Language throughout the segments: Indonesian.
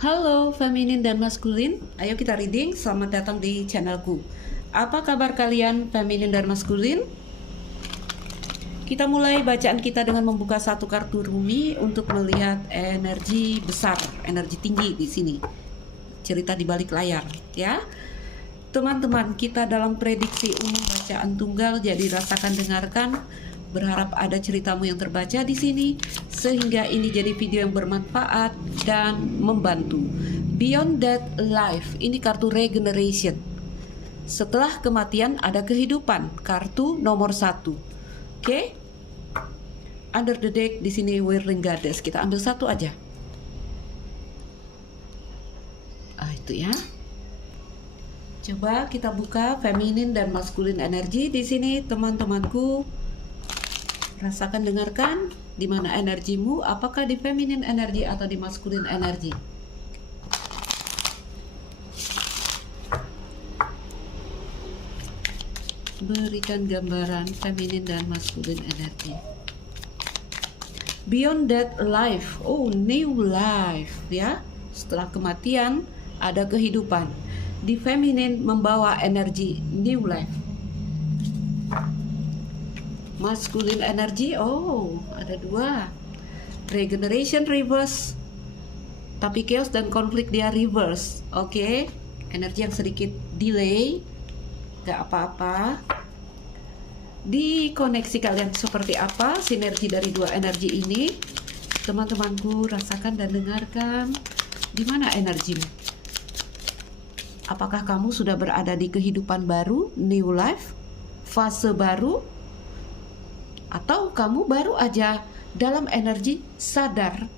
Halo feminin dan maskulin, ayo kita reading, selamat datang di channelku. Apa kabar kalian feminin dan maskulin? Kita mulai bacaan kita dengan membuka satu kartu rumi untuk melihat energi besar, energi tinggi di sini. Cerita di balik layar, ya. Teman-teman, kita dalam prediksi umum bacaan tunggal, jadi rasakan, dengarkan. Berharap ada ceritamu yang terbaca di sini sehingga ini jadi video yang bermanfaat dan membantu. Beyond Death Life, ini kartu regeneration. Setelah kematian ada kehidupan, kartu nomor 1. Oke? Under the deck di sini Whirling Goddess. Kita ambil satu aja. Itu ya. Coba kita buka feminin dan maskulin energi di sini, teman-temanku. Rasakan, dengarkan, di mana energimu, apakah di feminin energi atau di maskulin energi. Berikan gambaran feminin dan maskulin energi. Beyond Death Life, new life, ya. Setelah kematian ada kehidupan. Di feminin membawa energi new life. Maskulin energi, ada 2. Regeneration reverse, tapi chaos dan konflik dia reverse. Oke, energi yang sedikit delay, gak apa-apa. Di koneksi kalian seperti apa sinergi dari 2 energi ini? Teman-temanku, rasakan dan dengarkan. Di mana energimu? Apakah kamu sudah berada di kehidupan baru, new life, fase baru? Atau kamu baru aja dalam energi sadar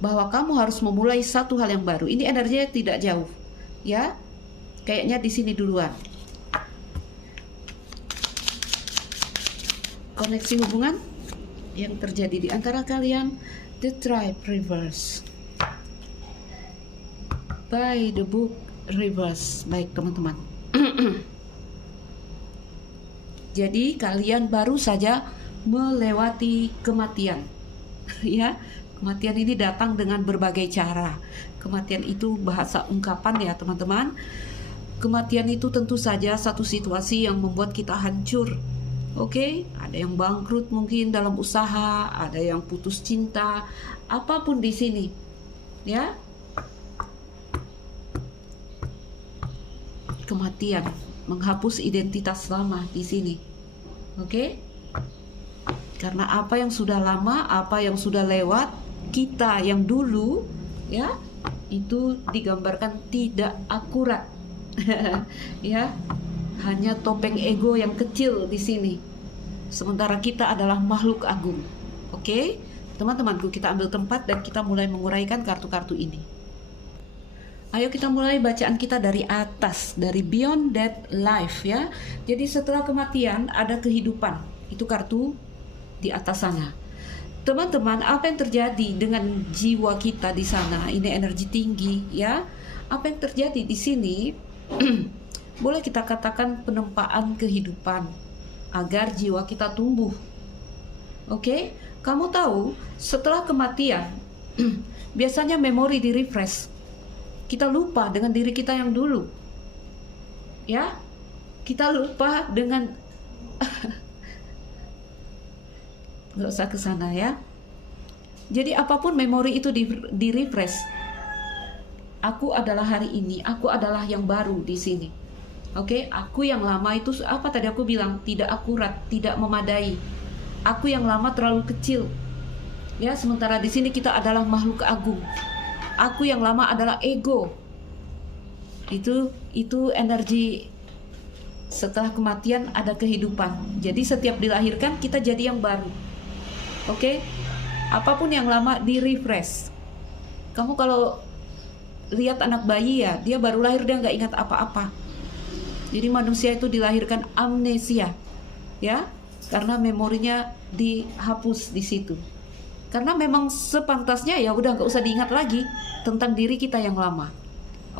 bahwa kamu harus memulai satu hal yang baru. Ini energinya tidak jauh, ya. Kayaknya di sini duluan. Koneksi hubungan yang terjadi di antara kalian, The Tribe Reverse. By the Book Reverse. Baik, teman-teman. Jadi kalian baru saja melewati kematian, ya. Kematian ini datang dengan berbagai cara. Kematian itu bahasa ungkapan, ya teman-teman. Kematian itu tentu saja satu situasi yang membuat kita hancur. Oke, ada yang bangkrut mungkin dalam usaha, ada yang putus cinta, apapun di sini, ya. Kematian menghapus identitas lama di sini. Oke? Karena apa yang sudah lama, apa yang sudah lewat, kita yang dulu, ya, itu digambarkan tidak akurat. Ya, hanya topeng ego yang kecil di sini. Sementara kita adalah makhluk agung. Oke, teman-temanku, kita ambil tempat dan kita mulai menguraikan kartu-kartu ini. Ayo kita mulai bacaan kita dari atas, dari Beyond Death Life, ya. Jadi setelah kematian ada kehidupan. Itu kartu di atas sana. Teman-teman, apa yang terjadi dengan jiwa kita di sana? Ini energi tinggi, ya. Apa yang terjadi di sini? Boleh kita katakan penempaan kehidupan agar jiwa kita tumbuh. Oke? Kamu tahu, setelah kematian biasanya memori di refresh. Kita lupa dengan diri kita yang dulu. Ya? Kita lupa dengan nggak usah ke sana, ya. Jadi apapun memori itu di refresh. Aku adalah hari ini, aku adalah yang baru di sini. Oke, aku yang lama itu apa tadi aku bilang? Tidak akurat, tidak memadai. Aku yang lama terlalu kecil. Ya, sementara di sini kita adalah makhluk agung. Aku yang lama adalah ego. Itu energi. Setelah kematian ada kehidupan. Jadi setiap dilahirkan kita jadi yang baru. Oke, apapun yang lama di refresh. Kamu kalau lihat anak bayi, ya, dia baru lahir, dia nggak ingat apa-apa. Jadi manusia itu dilahirkan amnesia, ya, karena memorinya dihapus di situ. Karena memang sepantasnya, ya udah nggak usah diingat lagi tentang diri kita yang lama.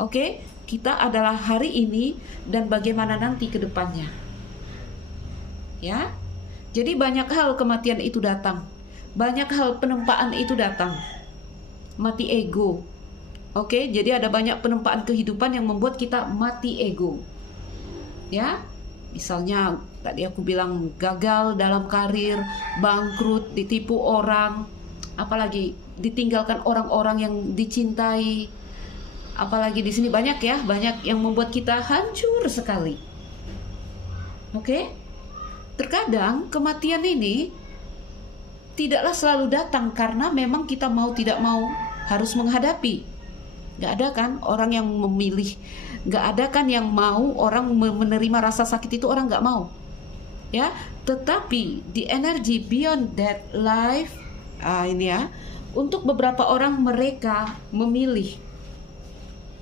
Oke, kita adalah hari ini dan bagaimana nanti ke depannya. Ya, jadi banyak hal kematian itu datang. Banyak hal penempaan itu datang. Mati ego, Oke, jadi ada banyak penempaan kehidupan yang membuat kita mati ego. Ya, misalnya tadi aku bilang gagal dalam karir, bangkrut, ditipu orang, apalagi ditinggalkan orang-orang yang dicintai. Apalagi di sini banyak ya, banyak yang membuat kita hancur sekali. Oke? Terkadang kematian ini tidaklah selalu datang karena memang kita mau tidak mau harus menghadapi. Gak ada kan orang yang memilih, gak ada kan yang mau orang menerima rasa sakit itu, orang gak mau. Ya, tetapi di energi beyond that life, ini ya, untuk beberapa orang mereka memilih,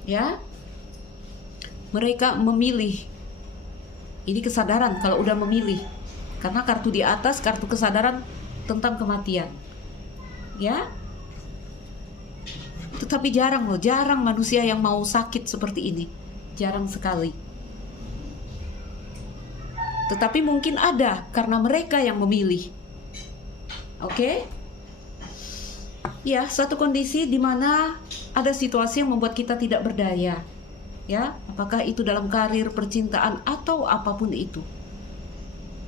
ya, mereka memilih. Ini kesadaran kalau udah memilih, karena kartu di atas kartu kesadaran tentang kematian, ya. Tetapi jarang loh, jarang manusia yang mau sakit seperti ini, jarang sekali. Tetapi mungkin ada karena mereka yang memilih. Oke? Ya, satu kondisi di mana ada situasi yang membuat kita tidak berdaya. Ya, apakah itu dalam karir, percintaan, atau apapun itu.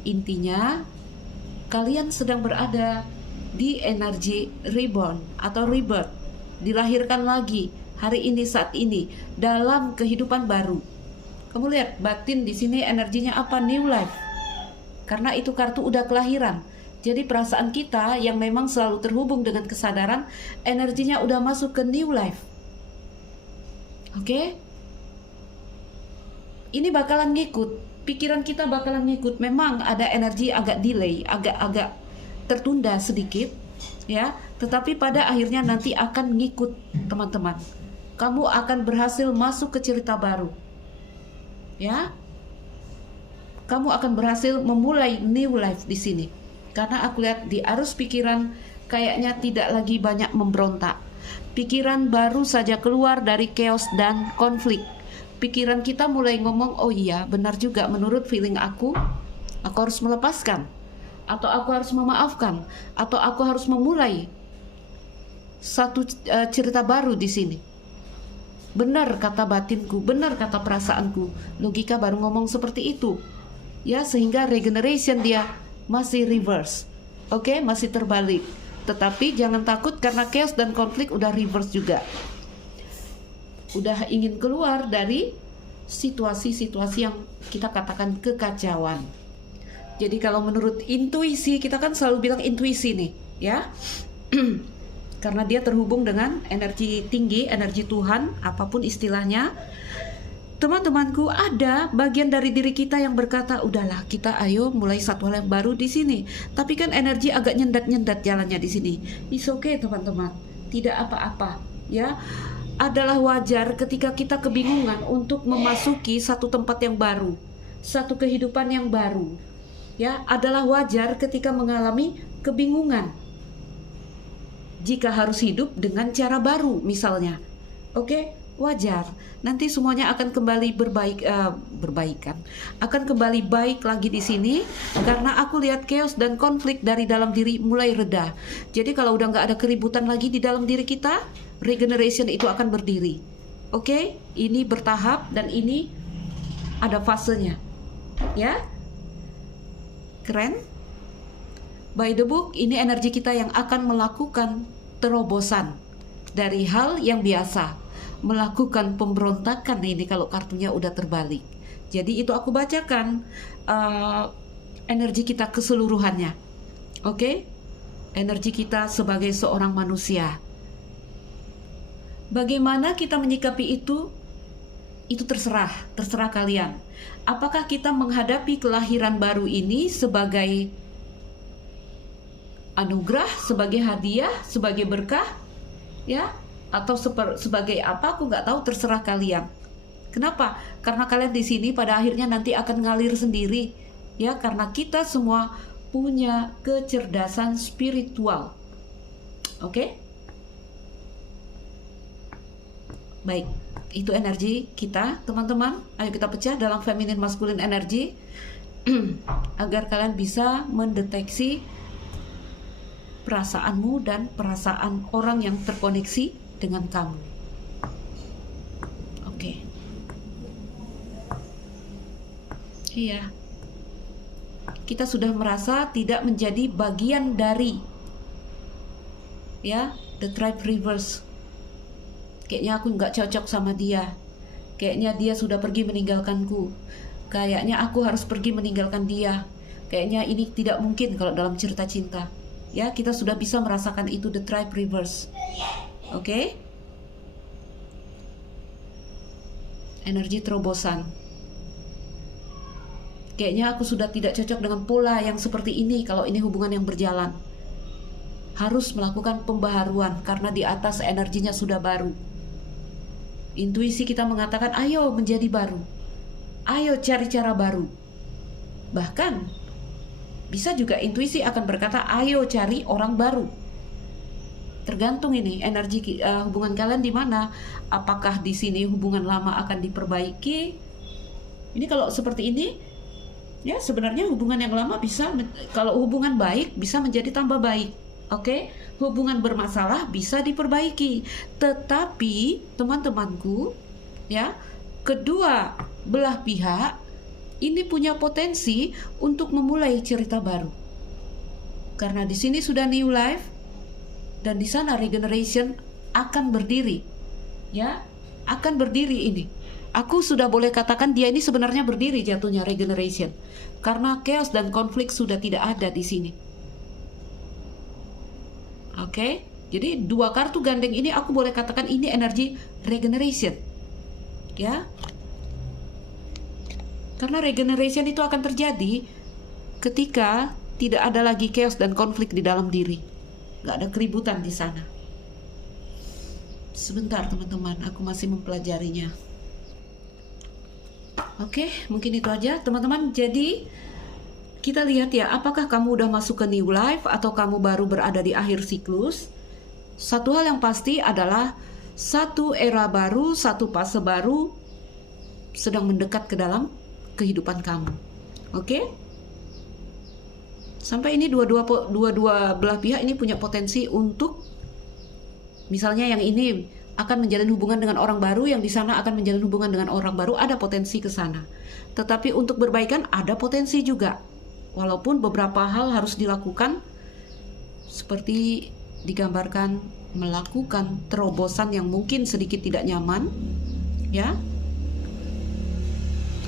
Intinya, kalian sedang berada di energi reborn atau rebirth. Dilahirkan lagi hari ini, saat ini, dalam kehidupan baru. Kamu lihat batin di sini energinya apa? New life. Karena itu kartu udah kelahiran. Jadi perasaan kita yang memang selalu terhubung dengan kesadaran, energinya udah masuk ke new life. Oke? Ini bakalan ngikut. Pikiran kita bakalan ngikut. Memang ada energi agak delay, agak tertunda sedikit, ya. Tetapi pada akhirnya nanti akan ngikut, teman-teman. Kamu akan berhasil masuk ke cerita baru. Ya. Kamu akan berhasil memulai new life di sini. Karena aku lihat di arus pikiran kayaknya tidak lagi banyak memberontak. Pikiran baru saja keluar dari chaos dan konflik. Pikiran kita mulai ngomong, oh iya, benar juga menurut feeling aku harus melepaskan. Atau aku harus memaafkan. Atau aku harus memulai satu cerita baru di sini. Benar kata batinku, benar kata perasaanku. Logika baru ngomong seperti itu. Ya, sehingga regeneration dia masih reverse. Oke, masih terbalik. Tetapi jangan takut karena chaos dan konflik udah reverse juga. Udah ingin keluar dari situasi-situasi yang kita katakan kekacauan. Jadi kalau menurut intuisi, kita kan selalu bilang intuisi nih, ya. Karena dia terhubung dengan energi tinggi, energi Tuhan, apapun istilahnya. Teman-temanku, ada bagian dari diri kita yang berkata, udahlah kita ayo mulai satu hal yang baru di sini. Tapi kan energi agak nyendat-nyendat jalannya di sini. It's okay teman-teman, tidak apa-apa, ya. Adalah wajar ketika kita kebingungan untuk memasuki satu tempat yang baru, satu kehidupan yang baru. Ya, adalah wajar ketika mengalami kebingungan. Jika harus hidup dengan cara baru misalnya. Oke, wajar. Nanti semuanya akan kembali berbaikan. Akan kembali baik lagi di sini karena aku lihat chaos dan konflik dari dalam diri mulai reda. Jadi kalau udah nggak ada keributan lagi di dalam diri kita, regeneration itu akan berdiri. Oke, ini bertahap dan ini ada fasenya. Ya. Keren? By the book, ini energi kita yang akan melakukan terobosan dari hal yang biasa, melakukan pemberontakan ini kalau kartunya udah terbalik. Jadi itu aku bacakan energi kita keseluruhannya. Oke? Energi kita sebagai seorang manusia. Bagaimana kita menyikapi itu terserah kalian. Apakah kita menghadapi kelahiran baru ini sebagai anugerah, sebagai hadiah, sebagai berkah, ya, atau sebagai apa? Aku nggak tahu, terserah kalian. Kenapa? Karena kalian di sini pada akhirnya nanti akan ngalir sendiri, ya, karena kita semua punya kecerdasan spiritual. Oke? Baik, itu energi kita, teman-teman. Ayo kita pecah dalam feminine masculine energi agar kalian bisa mendeteksi perasaanmu dan perasaan orang yang terkoneksi dengan kamu. Iya. Kita sudah merasa tidak menjadi bagian dari, ya, the tribe reverse. Kayaknya aku nggak cocok sama dia. Kayaknya dia sudah pergi meninggalkanku. Kayaknya aku harus pergi meninggalkan dia. Kayaknya ini tidak mungkin kalau dalam cerita cinta. Ya, kita sudah bisa merasakan itu, the tribe reverse. Oke? Energi terobosan. Kayaknya aku sudah tidak cocok dengan pola yang seperti ini kalau ini hubungan yang berjalan. Harus melakukan pembaharuan karena di atas energinya sudah baru. Intuisi kita mengatakan, ayo menjadi baru. Ayo cari cara baru. Bahkan, bisa juga intuisi akan berkata, ayo cari orang baru. Tergantung ini energi hubungan kalian di mana. Apakah di sini hubungan lama akan diperbaiki? Ini kalau seperti ini, ya sebenarnya hubungan yang lama bisa, kalau hubungan baik bisa menjadi tambah baik. Oke? Hubungan bermasalah bisa diperbaiki. Tetapi teman-temanku, ya, kedua belah pihak ini punya potensi untuk memulai cerita baru. Karena di sini sudah new life dan di sana regeneration akan berdiri. Ya, akan berdiri ini. Aku sudah boleh katakan dia ini sebenarnya berdiri jatuhnya regeneration. Karena chaos dan konflik sudah tidak ada di sini. Oke? Jadi dua kartu gandeng ini aku boleh katakan ini energi regeneration. Ya. Karena regeneration itu akan terjadi ketika tidak ada lagi chaos dan konflik di dalam diri. Gak ada keributan di sana. Sebentar teman-teman, aku masih mempelajarinya. Oke, mungkin itu aja teman-teman. Jadi kita lihat ya, apakah kamu udah masuk ke new life atau kamu baru berada di akhir siklus. Satu hal yang pasti adalah satu era baru, satu fase baru sedang mendekat ke dalam kehidupan kamu. Oke? Sampai ini dua-dua belah pihak ini punya potensi untuk, misalnya yang ini akan menjalin hubungan dengan orang baru, yang di sana akan menjalin hubungan dengan orang baru, ada potensi ke sana. Tetapi untuk berbaikan ada potensi juga. Walaupun beberapa hal harus dilakukan seperti digambarkan, melakukan terobosan yang mungkin sedikit tidak nyaman, ya.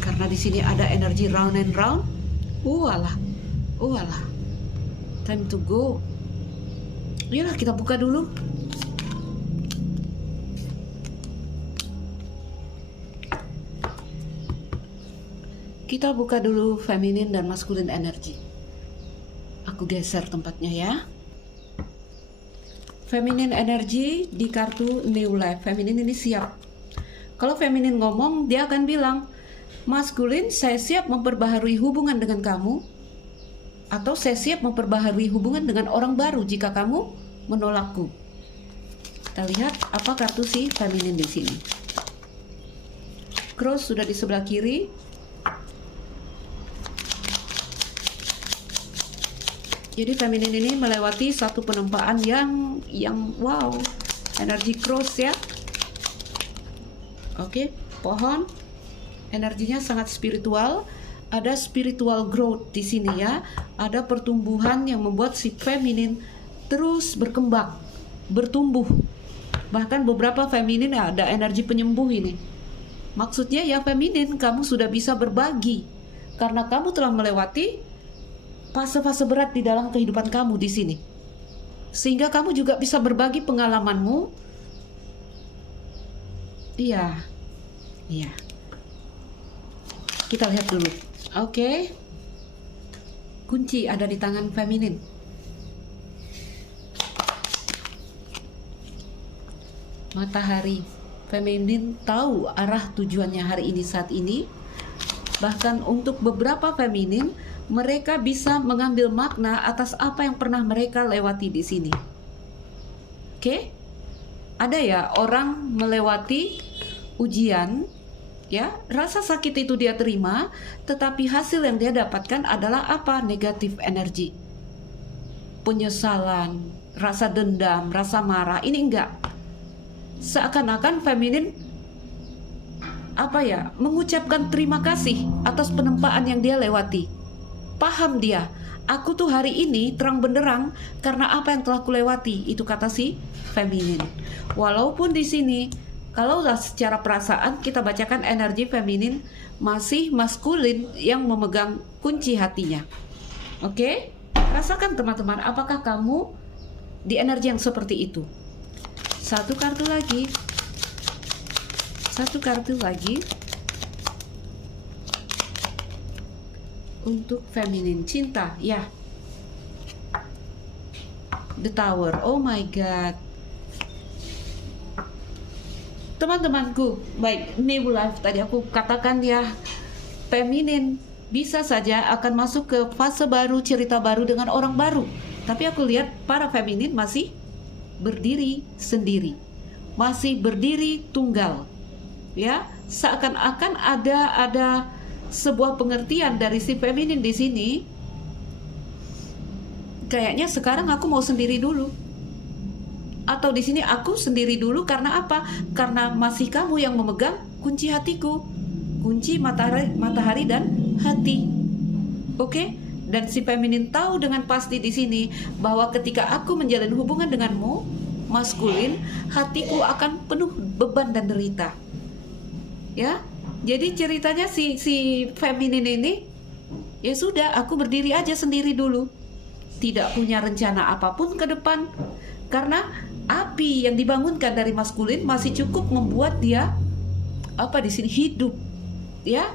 Karena di sini ada energi round and round. Walah. Time to go. Yalah, kita buka dulu. Kita buka dulu feminin dan maskulin energi. Aku geser tempatnya ya. Feminin energi di kartu new life. Feminin ini siap. Kalau feminin ngomong, dia akan bilang, maskulin, saya siap memperbaharui hubungan dengan kamu. Atau saya siap memperbaharui hubungan dengan orang baru jika kamu menolakku. Kita lihat apa kartu si feminin di sini. Cross sudah di sebelah kiri. Jadi feminin ini melewati satu penempaan yang wow, energi cross ya. Oke, pohon energinya sangat spiritual. Ada spiritual growth di sini ya. Ada pertumbuhan yang membuat si feminin terus berkembang, bertumbuh. Bahkan beberapa feminin ada energi penyembuh ini. Maksudnya ya feminin, kamu sudah bisa berbagi karena kamu telah melewati fase-fase berat di dalam kehidupan kamu di sini. Sehingga kamu juga bisa berbagi pengalamanmu. Iya. Kita lihat dulu. Oke. Kunci ada di tangan feminin. Matahari. Feminin tahu arah tujuannya hari ini saat ini. Bahkan untuk beberapa feminin, mereka bisa mengambil makna atas apa yang pernah mereka lewati di sini. Oke? Ada ya orang melewati ujian, ya, rasa sakit itu dia terima, tetapi hasil yang dia dapatkan adalah apa? Negatif energi. Penyesalan, rasa dendam, rasa marah. Ini enggak. Seakan-akan feminin mengucapkan terima kasih atas penempaan yang dia lewati. Paham dia, aku tuh hari ini terang benderang karena apa yang telah kulewati. Itu kata si feminin. Walaupun di sini kalau secara perasaan kita bacakan energi feminin, masih maskulin yang memegang kunci hatinya. Oke? Rasakan teman-teman, apakah kamu di energi yang seperti itu? Satu kartu lagi. Untuk feminin, cinta, ya. The Tower. Oh my god. Teman-temanku, baik, New Life tadi aku katakan ya, feminin bisa saja akan masuk ke fase baru, cerita baru dengan orang baru. Tapi aku lihat para feminin masih berdiri sendiri, masih berdiri tunggal. Ya, seakan-akan ada sebuah pengertian dari si feminin di sini. Kayaknya sekarang aku mau sendiri dulu. Atau di sini aku sendiri dulu karena apa? Karena masih kamu yang memegang kunci hatiku, kunci matahari dan hati. Oke? Dan si feminin tahu dengan pasti di sini bahwa ketika aku menjalin hubungan denganmu, maskulin, hatiku akan penuh beban dan derita. Ya, jadi ceritanya si feminin ini, ya sudah, aku berdiri aja sendiri dulu, tidak punya rencana apapun ke depan, karena api yang dibangunkan dari maskulin masih cukup membuat dia di sini hidup, ya.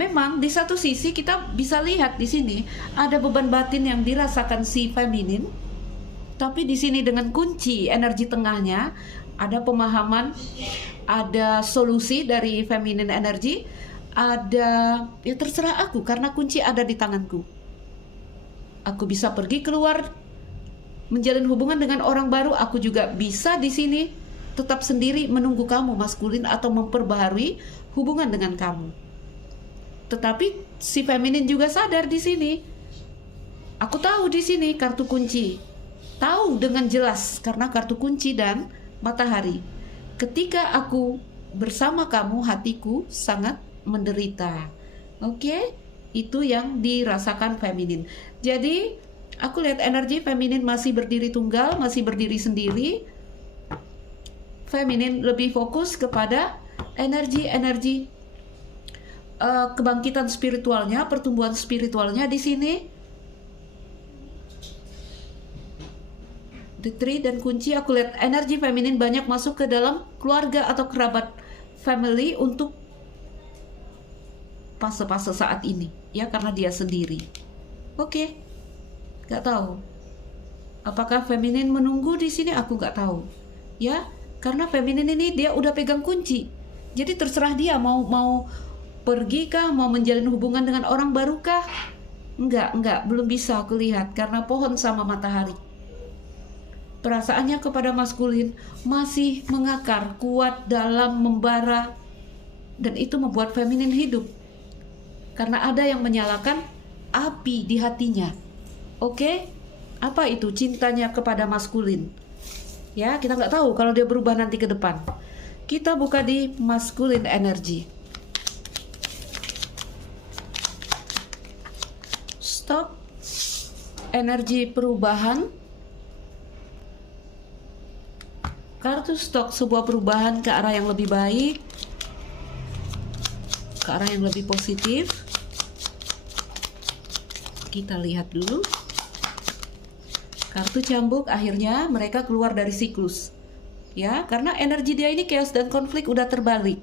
Memang di satu sisi kita bisa lihat di sini ada beban batin yang dirasakan si feminin, tapi di sini dengan kunci energi tengahnya ada pemahaman, ada solusi dari feminin energi, ada ya terserah aku karena kunci ada di tanganku. Aku bisa pergi keluar menjalin hubungan dengan orang baru, aku juga bisa di sini tetap sendiri menunggu kamu maskulin atau memperbaharui hubungan dengan kamu. Tetapi si feminin juga sadar di sini. Aku tahu di sini kartu kunci. Tahu dengan jelas karena kartu kunci dan matahari. Ketika aku bersama kamu, hatiku sangat menderita. Oke? Itu yang dirasakan feminin. Jadi aku lihat energi feminin masih berdiri tunggal, masih berdiri sendiri. Feminin lebih fokus kepada energi kebangkitan spiritualnya, pertumbuhan spiritualnya di sini. The Tree dan kunci, aku lihat energi feminin banyak masuk ke dalam keluarga atau kerabat family untuk fase-fase saat ini, ya, karena dia sendiri. Oke. Gak tahu apakah feminin menunggu di sini, aku gak tahu, ya, karena feminin ini dia udah pegang kunci. Jadi terserah dia mau pergi kah, mau menjalin hubungan dengan orang baru kah? Enggak, belum bisa aku lihat karena pohon sama matahari. Perasaannya kepada maskulin masih mengakar kuat dalam membara, dan itu membuat feminin hidup karena ada yang menyalakan api di hatinya. Oke, apa itu cintanya kepada maskulin? Ya, kita nggak tahu kalau dia berubah nanti ke depan. Kita buka di maskulin energy. Stop. Energi perubahan. Kartu stok, sebuah perubahan ke arah yang lebih baik, ke arah yang lebih positif. Kita lihat dulu. Kartu cambuk, akhirnya mereka keluar dari siklus. Ya, karena energi dia ini chaos dan konflik udah terbalik.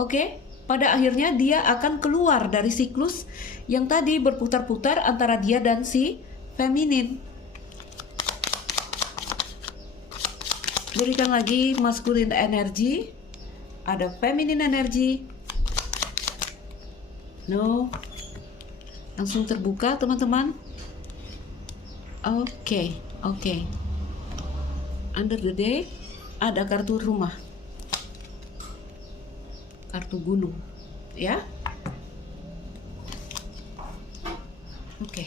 Oke, pada akhirnya dia akan keluar dari siklus yang tadi berputar-putar antara dia dan si feminin. Berikan lagi masculine energy, ada feminine energy. No, langsung terbuka teman-teman. Oke. Under the day ada kartu rumah, kartu gunung, ya. Oke.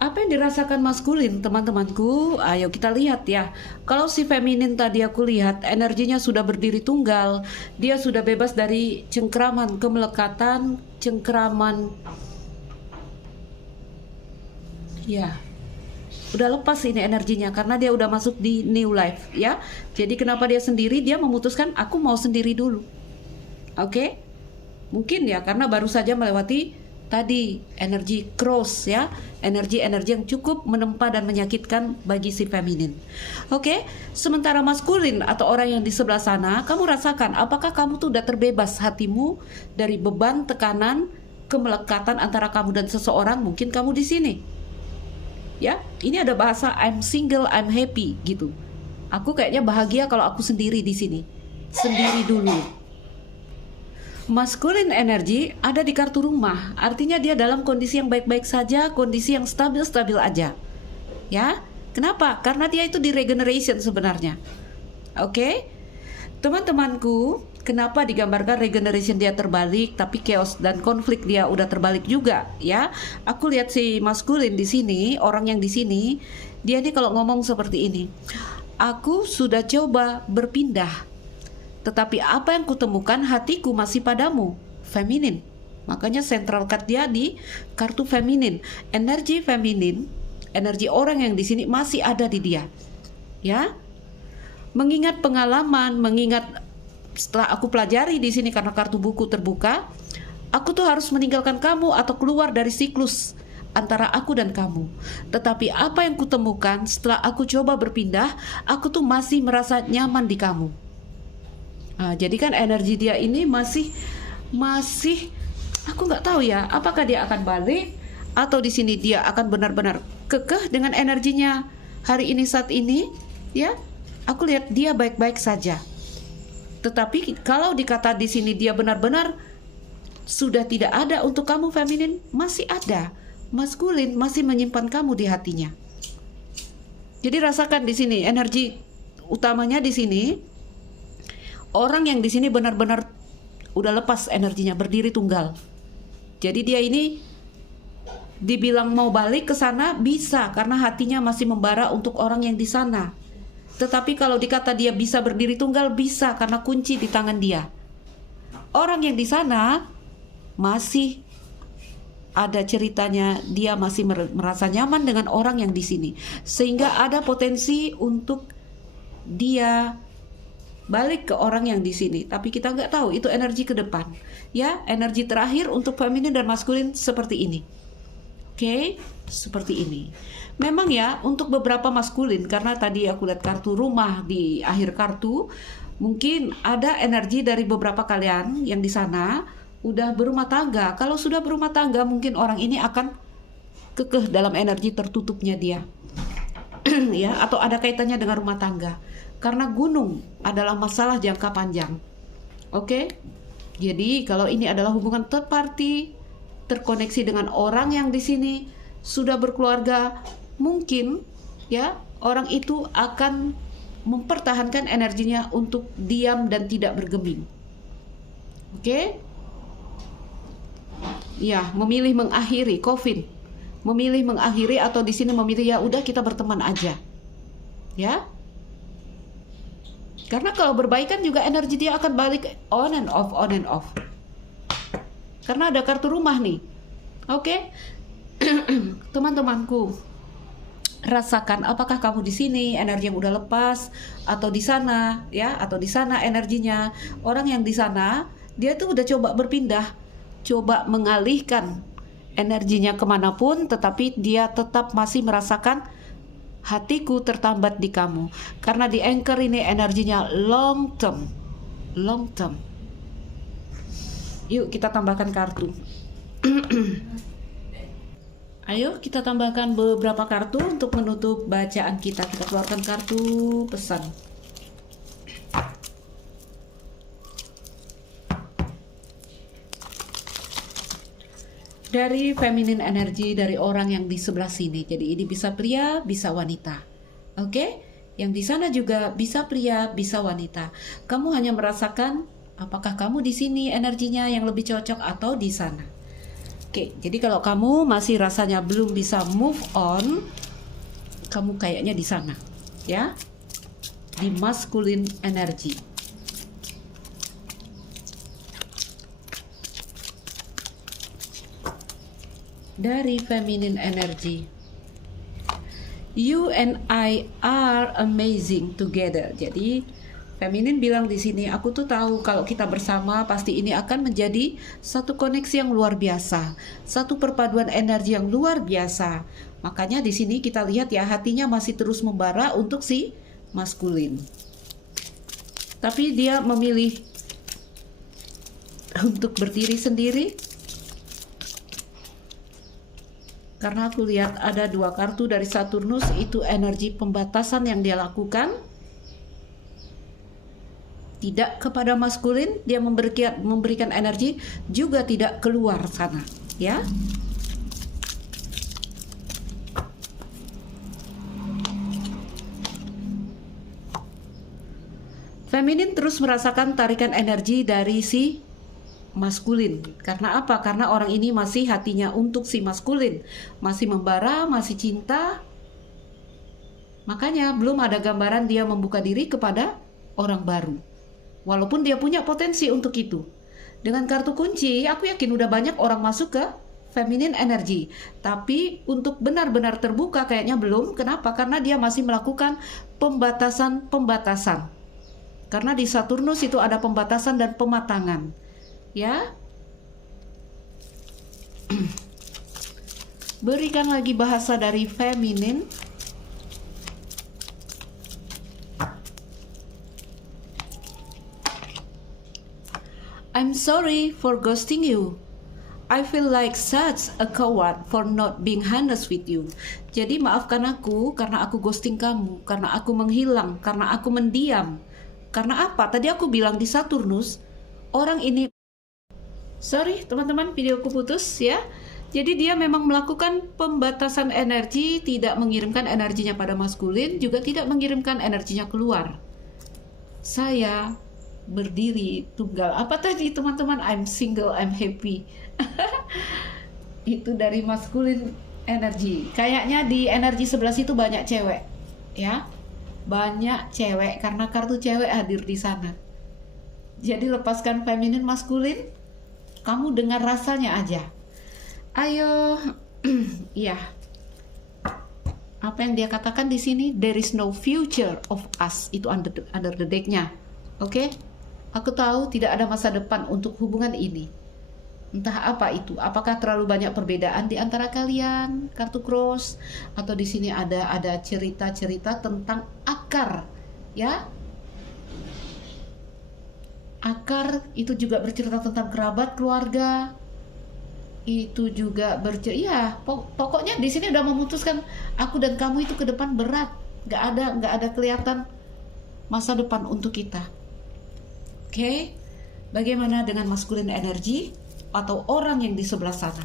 Apa yang yang dirasakan maskulin, teman-temanku? Ayo kita lihat ya. Kalau si feminin tadi aku lihat energinya sudah berdiri tunggal, dia sudah bebas dari cengkraman kemelekatan, cengkraman, ya, udah lepas ini energinya karena dia udah masuk di new life ya. Jadi kenapa dia sendiri? Dia memutuskan aku mau sendiri dulu. Oke? Mungkin ya karena baru saja melewati tadi energi cross ya, energi-energi yang cukup menempa dan menyakitkan bagi si feminin. Oke, sementara maskulin atau orang yang di sebelah sana, kamu rasakan apakah kamu tuh udah terbebas hatimu dari beban, tekanan, kemelekatan antara kamu dan seseorang? Mungkin kamu di sini. Ya, ini ada bahasa I'm single, I'm happy gitu. Aku kayaknya bahagia kalau aku sendiri di sini. Sendiri dulu. Masculine energy ada di kartu rumah, artinya dia dalam kondisi yang baik-baik saja, kondisi yang stabil-stabil aja. Ya, kenapa? Karena dia itu di regeneration sebenarnya. Oke, teman-temanku, kenapa digambarkan regeneration dia terbalik, tapi chaos dan konflik dia udah terbalik juga? Ya, aku lihat si masculine di sini, orang yang di sini, dia nih kalau ngomong seperti ini, aku sudah coba berpindah. Tetapi apa yang kutemukan, hatiku masih padamu, feminin. Makanya central card dia di kartu feminin. Energi feminin, energi orang yang di sini masih ada di dia. Ya. Mengingat pengalaman, mengingat setelah aku pelajari di sini karena kartu buku terbuka, aku tuh harus meninggalkan kamu atau keluar dari siklus antara aku dan kamu. Tetapi apa yang kutemukan setelah aku coba berpindah, aku tuh masih merasa nyaman di kamu. Nah, jadi kan energi dia ini masih aku nggak tahu ya, apakah dia akan balik atau di sini dia akan benar-benar kekeh dengan energinya hari ini saat ini, ya. Aku lihat dia baik-baik saja. Tetapi kalau dikata di sini dia benar-benar sudah tidak ada untuk kamu feminin, masih ada. Maskulin masih menyimpan kamu di hatinya. Jadi rasakan di sini energi utamanya di sini. Orang yang di sini benar-benar udah lepas energinya, berdiri tunggal. Jadi dia ini dibilang mau balik ke sana bisa karena hatinya masih membara untuk orang yang di sana. Tetapi kalau dikata dia bisa berdiri tunggal, bisa karena kunci di tangan dia. Orang yang di sana masih ada ceritanya, dia masih merasa nyaman dengan orang yang di sini. Sehingga ada potensi untuk dia balik ke orang yang di sini, tapi kita nggak tahu itu energi ke depan. Ya, energi terakhir untuk feminin dan maskulin seperti ini. Oke, seperti ini. Memang ya untuk beberapa maskulin, karena tadi aku lihat kartu rumah di akhir kartu, mungkin ada energi dari beberapa kalian yang di sana udah berumah tangga. Kalau sudah berumah tangga, mungkin orang ini akan kekeh dalam energi tertutupnya dia. Ya, atau ada kaitannya dengan rumah tangga. Karena gunung adalah masalah jangka panjang. Oke? Jadi kalau ini adalah hubungan third party, terkoneksi dengan orang yang di sini sudah berkeluarga, mungkin ya orang itu akan mempertahankan energinya untuk diam dan tidak bergeming. Oke? Ya, memilih mengakhiri coffin. Memilih mengakhiri atau di sini memilih ya udah kita berteman aja. Ya? Karena kalau berbaikan juga energi dia akan balik on and off, on and off. Karena ada kartu rumah nih. Oke? Teman-temanku, rasakan apakah kamu di sini energi yang udah lepas atau di sana ya, atau di sana energinya. Orang yang di sana dia tuh udah coba berpindah, coba mengalihkan energinya kemanapun, tetapi dia tetap masih merasakan hatiku tertambat di kamu. Karena di anchor ini energinya long term. Long term. Yuk kita tambahkan kartu. Ayo kita tambahkan beberapa kartu untuk menutup bacaan kita. Kita keluarkan kartu pesan. Dari feminine energy dari orang yang di sebelah sini. Jadi ini bisa pria, bisa wanita. Oke? Yang di sana juga bisa pria, bisa wanita. Kamu hanya merasakan apakah kamu di sini energinya yang lebih cocok atau di sana. Oke, jadi kalau kamu masih rasanya belum bisa move on, kamu kayaknya di sana, ya, di masculine energy. Dari feminine energy. You and I are amazing together. Jadi feminin bilang di sini, aku tuh tahu kalau kita bersama pasti ini akan menjadi satu koneksi yang luar biasa, satu perpaduan energi yang luar biasa. Makanya di sini kita lihat ya, hatinya masih terus membara untuk si maskulin. Tapi dia memilih untuk berdiri sendiri. Karena aku lihat ada 2 kartu dari Saturnus, itu energi pembatasan yang dia lakukan. Tidak kepada maskulin, dia memberikan energi, juga tidak keluar sana, ya. Feminin terus merasakan tarikan energi dari si maskulin. Karena apa? Karena orang ini masih hatinya untuk si maskulin, masih membara, masih cinta. Makanya belum ada gambaran dia membuka diri kepada orang baru, walaupun dia punya potensi untuk itu. Dengan kartu kunci, aku yakin udah banyak orang masuk ke feminine energy, tapi untuk benar-benar terbuka kayaknya belum. Kenapa? Karena dia masih melakukan pembatasan. Karena di Saturnus itu ada pembatasan dan pematangan, ya. Berikan lagi bahasa dari feminin. I'm sorry for ghosting you. I feel like such a coward for not being honest with you. Jadi maafkan aku karena aku ghosting kamu, karena aku menghilang, karena aku mendiam. Karena apa? Tadi aku bilang di Saturnus, orang ini... Sorry teman-teman, videoku putus ya. Jadi dia memang melakukan pembatasan energi, tidak mengirimkan energinya pada maskulin, juga tidak mengirimkan energinya keluar. Saya berdiri tunggal. Apa tadi teman-teman? I'm single, I'm happy. Itu dari maskulin energi. Kayaknya di energi sebelah situ banyak cewek, ya. Banyak cewek karena kartu cewek hadir di sana. Jadi lepaskan feminin maskulin, kamu dengar rasanya aja. Ayo, iya. Apa yang dia katakan di sini? There is no future of us. Itu under the deck-nya. Oke? Aku tahu tidak ada masa depan untuk hubungan ini. Entah apa itu. Apakah terlalu banyak perbedaan di antara kalian? Kartu cross, atau di sini ada cerita-cerita tentang akar, ya? Akar itu juga bercerita tentang kerabat, keluarga. Itu juga bercerita, ya, pokoknya di sini udah memutuskan aku dan kamu itu ke depan berat. Nggak ada kelihatan masa depan untuk kita. Oke? Bagaimana dengan masculine energy atau orang yang di sebelah sana?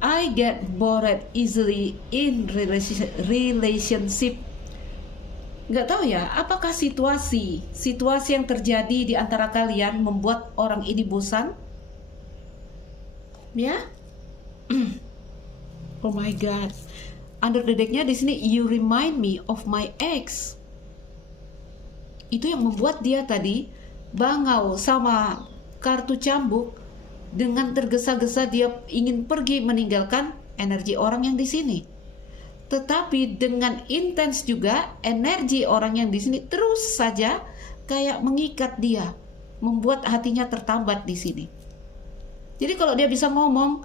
I get bored easily in relationship. Nggak tahu ya, apakah situasi yang terjadi di antara kalian membuat orang ini bosan? Ya? Oh my God. Under the deck-nya di sini, you remind me of my ex. Itu yang membuat dia tadi bangau sama kartu cambuk. Dengan tergesa-gesa dia ingin pergi meninggalkan energi orang yang di sini. Tetapi dengan intens juga energi orang yang di sini terus saja kayak mengikat dia, membuat hatinya tertambat di sini. Jadi kalau dia bisa ngomong,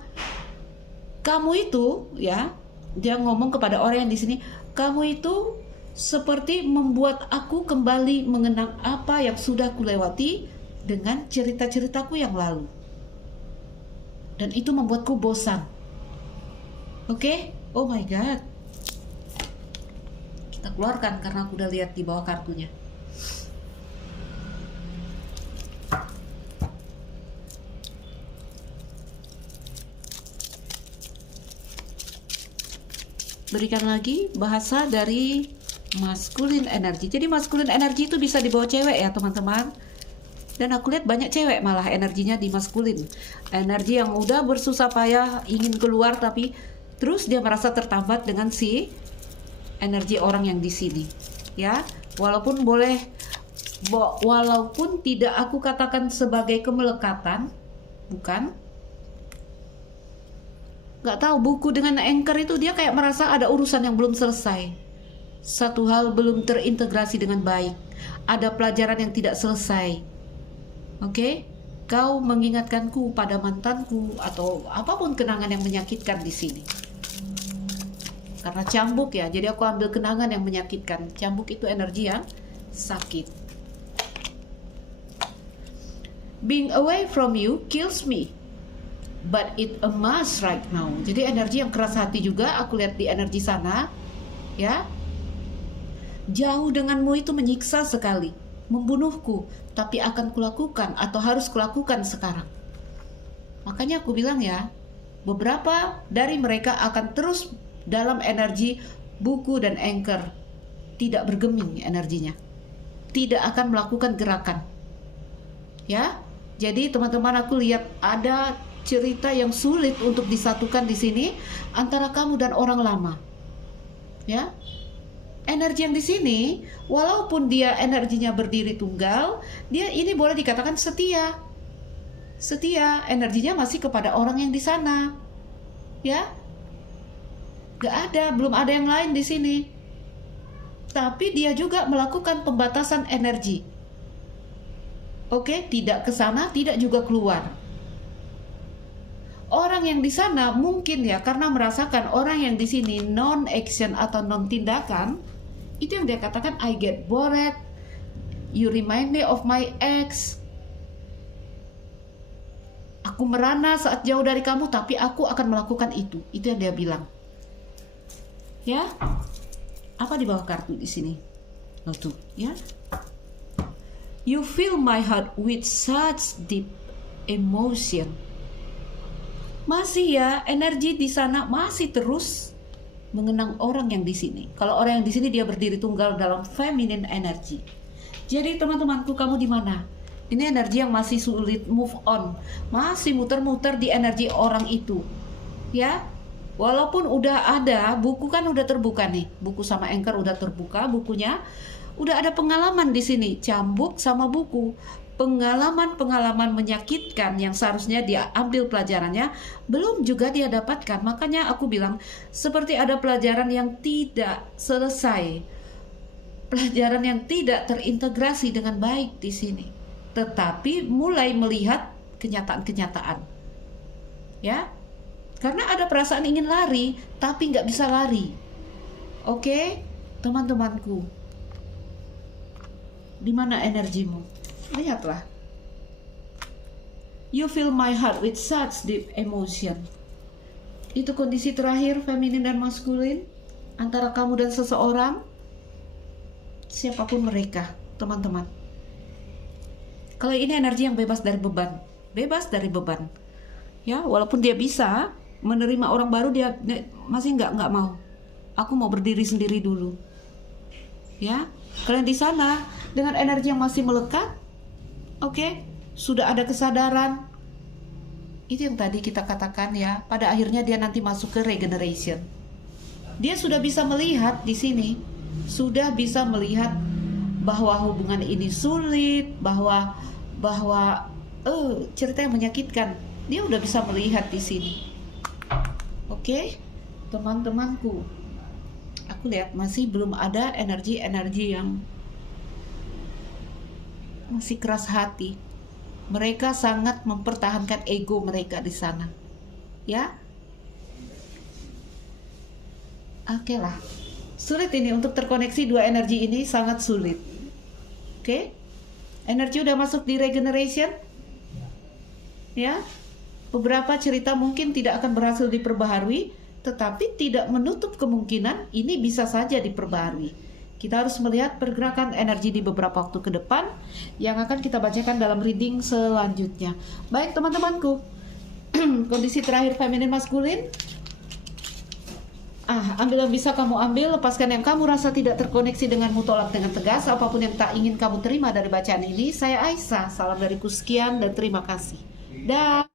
kamu itu, ya, dia ngomong kepada orang yang di sini, kamu itu seperti membuat aku kembali mengenang apa yang sudah kulewati dengan cerita-ceritaku yang lalu. Dan itu membuatku bosan. Oke? Oh my God. Kita keluarkan karena aku udah lihat di bawah kartunya. Berikan lagi bahasa dari masculine energy. Jadi masculine energy itu bisa dibawa cewek ya teman-teman. Dan aku lihat banyak cewek malah energinya di maskulin. Energi yang udah bersusah payah ingin keluar, tapi terus dia merasa tertambat dengan si energi orang yang di sini. Ya, walaupun tidak aku katakan sebagai kemelekatan, bukan. Nggak tahu, buku dengan anchor itu dia kayak merasa ada urusan yang belum selesai. Satu hal belum terintegrasi dengan baik. Ada pelajaran yang tidak selesai. Oke, kau mengingatkanku pada mantanku atau apapun kenangan yang menyakitkan di sini. Karena cambuk ya, jadi aku ambil kenangan yang menyakitkan. Cambuk itu energi yang sakit. Being away from you kills me, but it a must right now. Jadi energi yang keras hati juga aku lihat di energi sana, ya. Jauh denganmu itu menyiksa sekali, membunuhku, tapi akan kulakukan atau harus kulakukan sekarang. Makanya aku bilang ya, beberapa dari mereka akan terus dalam energi buku dan anchor, tidak bergeming energinya, tidak akan melakukan gerakan. Ya, jadi teman-teman, aku lihat ada cerita yang sulit untuk disatukan di sini antara kamu dan orang lama. Ya, energi yang di sini, walaupun dia energinya berdiri tunggal, dia ini boleh dikatakan setia. Setia, energinya masih kepada orang yang di sana. Ya, belum ada yang lain di sini. Tapi dia juga melakukan pembatasan energi. Oke, tidak ke sana, tidak juga keluar. Orang yang di sana mungkin ya, karena merasakan orang yang di sini non action atau non tindakan, itu yang dia katakan, I get bored, you remind me of my ex. Aku merana saat jauh dari kamu, tapi aku akan melakukan itu. Itu yang dia bilang. Ya, apa di bawah kartu di sini? Oh tuh, ya. You fill my heart with such deep emotion. Masih ya, energi di sana masih terus mengenang orang yang di sini. Kalau orang yang di sini dia berdiri tunggal dalam feminine energy. Jadi teman-temanku, kamu di mana? Ini energi yang masih sulit move on, masih muter-muter di energi orang itu. Ya, walaupun udah ada buku, kan udah terbuka nih, buku sama anchor udah terbuka bukunya, udah ada pengalaman di sini, cambuk sama buku. Pengalaman-pengalaman menyakitkan yang seharusnya dia ambil pelajarannya, belum juga dia dapatkan. Makanya aku bilang, seperti ada pelajaran yang tidak selesai, pelajaran yang tidak terintegrasi dengan baik di sini, tetapi mulai melihat kenyataan-kenyataan. Ya, karena ada perasaan ingin lari, tapi nggak bisa lari. Oke, teman-temanku, di mana energimu? Lihatlah. You fill my heart with such deep emotion. Itu kondisi terakhir feminin dan maskulin antara kamu dan seseorang, siapapun mereka, teman-teman. Kalau ini energi yang bebas dari beban, ya, walaupun dia bisa menerima orang baru, dia masih nggak mau. Aku mau berdiri sendiri dulu. Ya, kalian di sana dengan energi yang masih melekat. Oke, sudah ada kesadaran. Itu yang tadi kita katakan ya, pada akhirnya dia nanti masuk ke regeneration. Dia sudah bisa melihat di sini, sudah bisa melihat bahwa hubungan ini sulit, bahwa cerita yang menyakitkan. Dia udah bisa melihat di sini. Oke, teman-temanku, aku lihat masih belum ada energi-energi yang masih keras hati. Mereka sangat mempertahankan ego mereka di sana. Ya. Oke lah. Sulit ini untuk terkoneksi dua energi ini, sangat sulit. Oke. Energi udah masuk di regeneration. Ya. Beberapa cerita mungkin tidak akan berhasil diperbaharui, tetapi tidak menutup kemungkinan ini bisa saja diperbaharui. Kita harus melihat pergerakan energi di beberapa waktu ke depan yang akan kita bacakan dalam reading selanjutnya. Baik teman-temanku, kondisi terakhir feminin maskulin, Ambil yang bisa kamu ambil, lepaskan yang kamu rasa tidak terkoneksi denganmu, tolak dengan tegas. Apapun yang tak ingin kamu terima dari bacaan ini. Saya Aisyah, salam dariku sekian dan terima kasih. Dah.